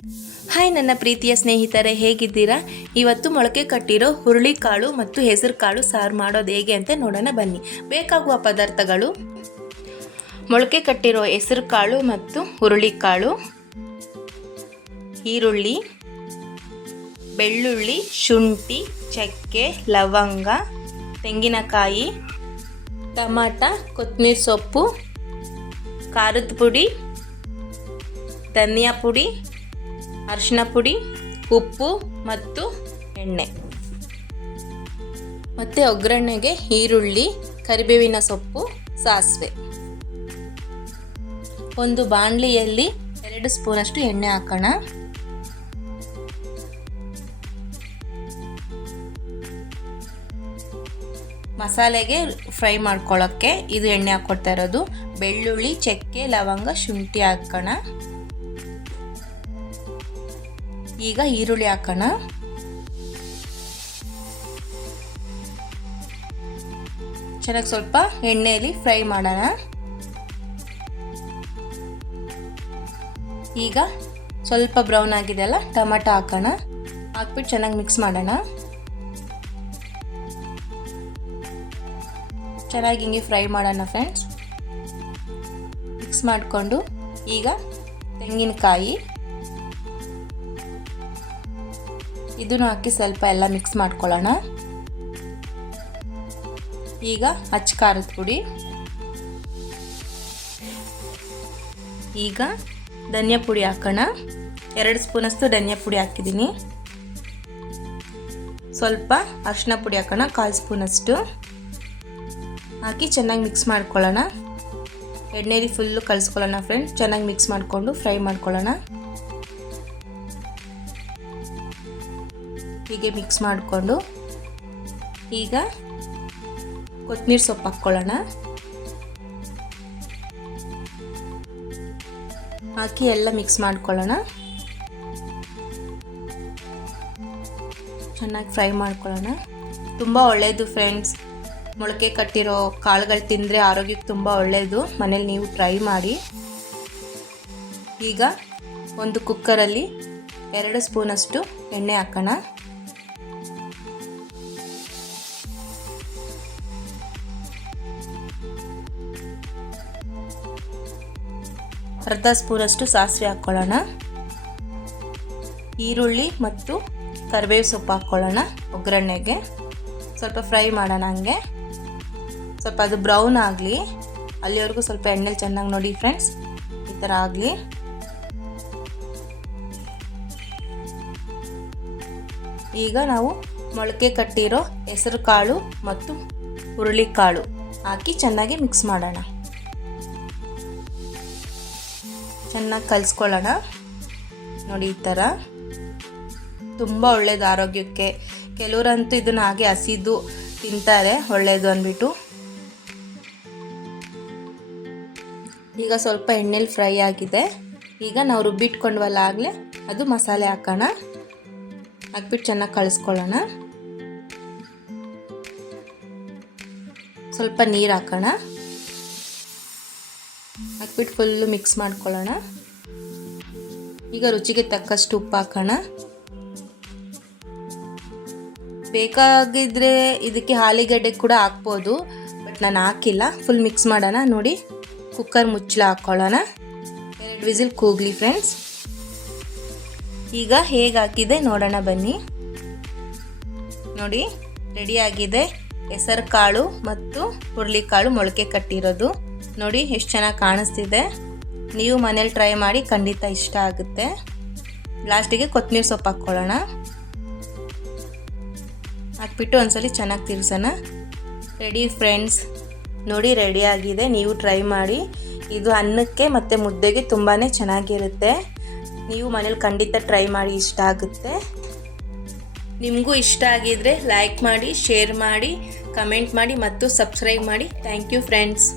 Hi ನನ್ನ ಪ್ರೀತಿಯ ಸ್ನೇಹಿತರೆ, ಹೇಗಿದ್ದೀರಾ? ಇವತ್ತು ಮೊಳಕೆ ಕಟ್ಟಿರೋ ಹುರುಳಿಕಾಳು ಮತ್ತು ಹೆಸರು ಕಾಳು ಸಾರು ಮಾಡೋದು ಹೇಗೆ ಅಂತ ನೋಡೋಣ ಬನ್ನಿ. ಬೇಕಾಗುವ ಪದಾರ್ಥಗಳು: ಮೊಳಕೆ ಕಟ್ಟಿರೋ ಹೆಸರು ಕಾಳು ಮತ್ತು ಹುರುಳಿಕಾಳು, ಈರುಳ್ಳಿ, ಬೆಳ್ಳುಳ್ಳಿ, ಶುಂಠಿ, ಚಕ್ಕೆ, ಲವಂಗ, ತೆಂಗಿನಕಾಯಿ, ಟಮಾಟ, ಕೊತ್ತಂಬರಿ ಸೊಪ್ಪು, ಖಾರದ ಪುಡಿ, ಧನಿಯಾ ಪುಡಿ, ಅರಿಶಿನ ಪುಡಿ, ಉಪ್ಪು ಮತ್ತು ಎಣ್ಣೆ. ಮತ್ತು ಒಗ್ಗರಣೆಗೆ ಈರುಳ್ಳಿ, ಕರಿಬೇವಿನ ಸೊಪ್ಪು, ಸಾಸಿವೆ. ಒಂದು ಬಾಣಲಿಯಲ್ಲಿ 2 ಸ್ಪೂನಷ್ಟು ಎಣ್ಣೆ ಹಾಕೋಣ. ಮಸಾಲೆಗೆ ಫ್ರೈ ಮಾಡ್ಕೊಳ್ಳೋಕ್ಕೆ ಇದು ಎಣ್ಣೆ ಹಾಕ್ಕೊಡ್ತಾ ಇರೋದು. ಬೆಳ್ಳುಳ್ಳಿ, ಚಕ್ಕೆ, ಲವಂಗ, ಶುಂಠಿ ಹಾಕೋಣ. ಈಗ ಈರುಳ್ಳಿ ಹಾಕೋಣ. ಚೆನ್ನಾಗಿ ಸ್ವಲ್ಪ ಎಣ್ಣೆಯಲ್ಲಿ ಫ್ರೈ ಮಾಡೋಣ. ಈಗ ಸ್ವಲ್ಪ ಬ್ರೌನ್ ಆಗಿದೆಯಲ್ಲ, ಟೊಮೆಟೊ ಹಾಕೋಣ. ಹಾಕ್ಬಿಟ್ಟು ಚೆನ್ನಾಗಿ ಮಿಕ್ಸ್ ಮಾಡೋಣ. ಚೆನ್ನಾಗಿ ಹಿಂಗೆ ಫ್ರೈ ಮಾಡೋಣ ಫ್ರೆಂಡ್ಸ್. ಮಿಕ್ಸ್ ಮಾಡಿಕೊಂಡು ಈಗ ತೆಂಗಿನಕಾಯಿ ಇದನ್ನು ಹಾಕಿ ಸ್ವಲ್ಪ ಎಲ್ಲ ಮಿಕ್ಸ್ ಮಾಡ್ಕೊಳ್ಳೋಣ. ಈಗ ಅಚ್ಚ ಖಾರದ ಪುಡಿ, ಈಗ ಧನಿಯಾ ಪುಡಿ ಹಾಕೋಣ. 2 ಸ್ಪೂನಷ್ಟು ಧನಿಯಾ ಪುಡಿ ಹಾಕಿದ್ದೀನಿ. ಸ್ವಲ್ಪ ಅರಿಶಿನ ಪುಡಿ ಹಾಕೋಣ, 1/4 ಸ್ಪೂನಷ್ಟು ಹಾಕಿ ಚೆನ್ನಾಗಿ ಮಿಕ್ಸ್ ಮಾಡ್ಕೊಳ್ಳೋಣ. ಎಣ್ಣೆಲಿ ಫುಲ್ಲು ಕಲಿಸ್ಕೊಳ್ಳೋಣ ಫ್ರೆಂಡ್ಸ್. ಚೆನ್ನಾಗಿ ಮಿಕ್ಸ್ ಮಾಡಿಕೊಂಡು ಫ್ರೈ ಮಾಡ್ಕೊಳ್ಳೋಣ. ಹೀಗೆ ಮಿಕ್ಸ್ ಮಾಡಿಕೊಂಡು ಈಗ ಕೊತ್ತಂಬರಿ ಸೊಪ್ಪು ಹಾಕ್ಕೊಳ್ಳೋಣ. ಹಾಕಿ ಎಲ್ಲ ಮಿಕ್ಸ್ ಮಾಡ್ಕೊಳ್ಳೋಣ. ಚೆನ್ನಾಗಿ ಫ್ರೈ ಮಾಡ್ಕೊಳ್ಳೋಣ. ತುಂಬ ಒಳ್ಳೆಯದು ಫ್ರೆಂಡ್ಸ್. ಮೊಳಕೆ ಕಟ್ಟಿರೋ ಕಾಳುಗಳು ತಿಂದರೆ ಆರೋಗ್ಯಕ್ಕೆ ತುಂಬ ಒಳ್ಳೆಯದು. ಮನೇಲಿ ನೀವು ಟ್ರೈ ಮಾಡಿ. ಈಗ ಒಂದು ಕುಕ್ಕರಲ್ಲಿ 2 ಸ್ಪೂನಷ್ಟು ಎಣ್ಣೆ ಹಾಕೋಣ. ಅರ್ಧ ಸ್ಪೂನಷ್ಟು ಸಾಸಿವೆ ಹಾಕ್ಕೊಳ್ಳೋಣ. ಈರುಳ್ಳಿ ಮತ್ತು ಕರಿಬೇವು ಸೊಪ್ಪು ಹಾಕ್ಕೊಳ್ಳೋಣ. ಒಗ್ಗರಣೆಗೆ ಸ್ವಲ್ಪ ಫ್ರೈ ಮಾಡೋಣ. ಹಂಗೆ ಸ್ವಲ್ಪ ಅದು ಬ್ರೌನ್ ಆಗಲಿ, ಅಲ್ಲಿವರೆಗೂ ಸ್ವಲ್ಪ ಎಣ್ಣೆಲಿ ಚೆನ್ನಾಗಿ ನೋಡಿ ಫ್ರೆಂಡ್ಸ್, ಈ ಥರ ಆಗಲಿ. ಈಗ ನಾವು ಮೊಳಕೆ ಕಟ್ಟಿರೋ ಹೆಸರು ಕಾಳು ಮತ್ತು ಹುರುಳಿಕಾಳು ಹಾಕಿ ಚೆನ್ನಾಗಿ ಮಿಕ್ಸ್ ಮಾಡೋಣ. ಚೆನ್ನಾಗಿ ಕಲಿಸ್ಕೊಳ್ಳೋಣ. ನೋಡಿ ಈ ಥರ ತುಂಬ ಒಳ್ಳೆಯದು ಆರೋಗ್ಯಕ್ಕೆ. ಕೆಲವರಂತೂ ಇದನ್ನು ಹಾಗೆ ಹಸಿದು ತಿಂತಾರೆ, ಒಳ್ಳೆಯದು ಅಂದ್ಬಿಟ್ಟು. ಈಗ ಸ್ವಲ್ಪ ಎಣ್ಣೆಲಿ ಫ್ರೈ ಆಗಿದೆ. ಈಗ ನಾವು ರುಬ್ಬಿಟ್ಕೊಂಡ್ವಲ್ಲ ಆಗಲೇ, ಅದು ಮಸಾಲೆ ಹಾಕೋಣ. ಹಾಕ್ಬಿಟ್ಟು ಚೆನ್ನಾಗಿ ಕಲಿಸ್ಕೊಳ್ಳೋಣ. ಸ್ವಲ್ಪ ನೀರು ಹಾಕೋಣ. ಹಾಕ್ಬಿಟ್ಟು ಫುಲ್ಲು ಮಿಕ್ಸ್ ಮಾಡ್ಕೊಳ್ಳೋಣ. ಈಗ ರುಚಿಗೆ ತಕ್ಕಷ್ಟು ಉಪ್ಪು ಹಾಕೋಣ. ಬೇಕಾಗಿದ್ದರೆ ಇದಕ್ಕೆ ಆಲೂಗಡ್ಡೆ ಕೂಡ ಹಾಕ್ಬೋದು, ಬಟ್ ನಾನು ಹಾಕಿಲ್ಲ. ಫುಲ್ ಮಿಕ್ಸ್ ಮಾಡೋಣ. ನೋಡಿ, ಕುಕ್ಕರ್ ಮುಚ್ಚಳ ಹಾಕ್ಕೊಳ್ಳೋಣ. 2 ವಿಸಿಲ್ ಕೂಗಲಿ ಫ್ರೆಂಡ್ಸ್. ಈಗ ಹೇಗೆ ಹಾಕಿದೆ ನೋಡೋಣ ಬನ್ನಿ. ನೋಡಿ, ರೆಡಿಯಾಗಿದೆ ಹೆಸರು ಕಾಳು ಮತ್ತು ಹುರುಳಿಕಾಳು ಮೊಳಕೆ ಕಟ್ಟಿರೋದು. ನೋಡಿ ಎಷ್ಟು ಚೆನ್ನಾಗಿ ಕಾಣಿಸ್ತಿದೆ. ನೀವು ಮನೇಲಿ ಟ್ರೈ ಮಾಡಿ, ಖಂಡಿತ ಇಷ್ಟ ಆಗುತ್ತೆ. ಲಾಸ್ಟಿಗೆ ಕೊತ್ತಂಬರಿ ಸೊಪ್ಪು ಹಾಕ್ಕೊಳ್ಳೋಣ. ಹಾಕ್ಬಿಟ್ಟು ಒಂದ್ಸಲಿ ಚೆನ್ನಾಗಿ ತಿರ್ಸೋಣ. Ready friends. ನೋಡಿ ರೆಡಿಯಾಗಿದೆ. ನೀವು ಟ್ರೈ ಮಾಡಿ. ಇದು ಅನ್ನಕ್ಕೆ ಮತ್ತು ಮುದ್ದೆಗೆ ತುಂಬಾ ಚೆನ್ನಾಗಿರುತ್ತೆ. ನೀವು ಮನೇಲಿ ಖಂಡಿತ ಟ್ರೈ ಮಾಡಿ, ಇಷ್ಟ ಆಗುತ್ತೆ. ನಿಮಗೂ ಇಷ್ಟ ಆಗಿದ್ರೆ ಲೈಕ್ ಮಾಡಿ, ಶೇರ್ ಮಾಡಿ, ಕಮೆಂಟ್ ಮಾಡಿ ಮತ್ತು ಸಬ್ಸ್ಕ್ರೈಬ್ ಮಾಡಿ. Thank you friends.